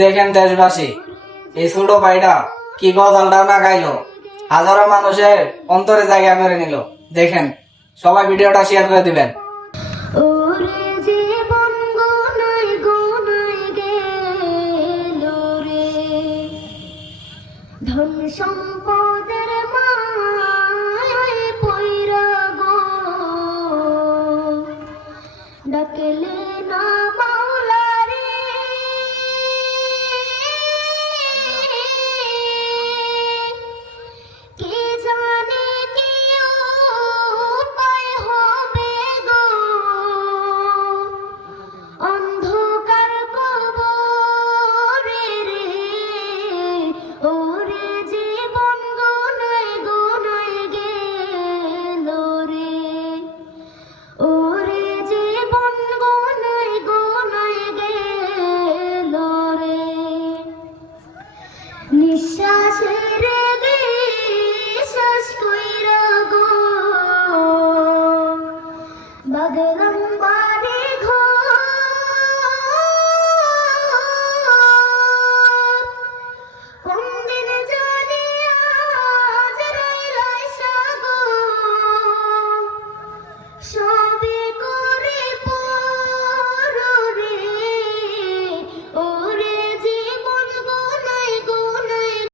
দেখেন দেশবাসী, এই ছোট ভাইটা কি গজালটা না গাইলো? হাজারো মানুষের অন্তরে জায়গা করে নিল। দেখেন, সবাই ভিডিওটা শেয়ার করে দিবেন। না নিঃশ্বাসের বিশ্বাস কইরা গো বদলম্বা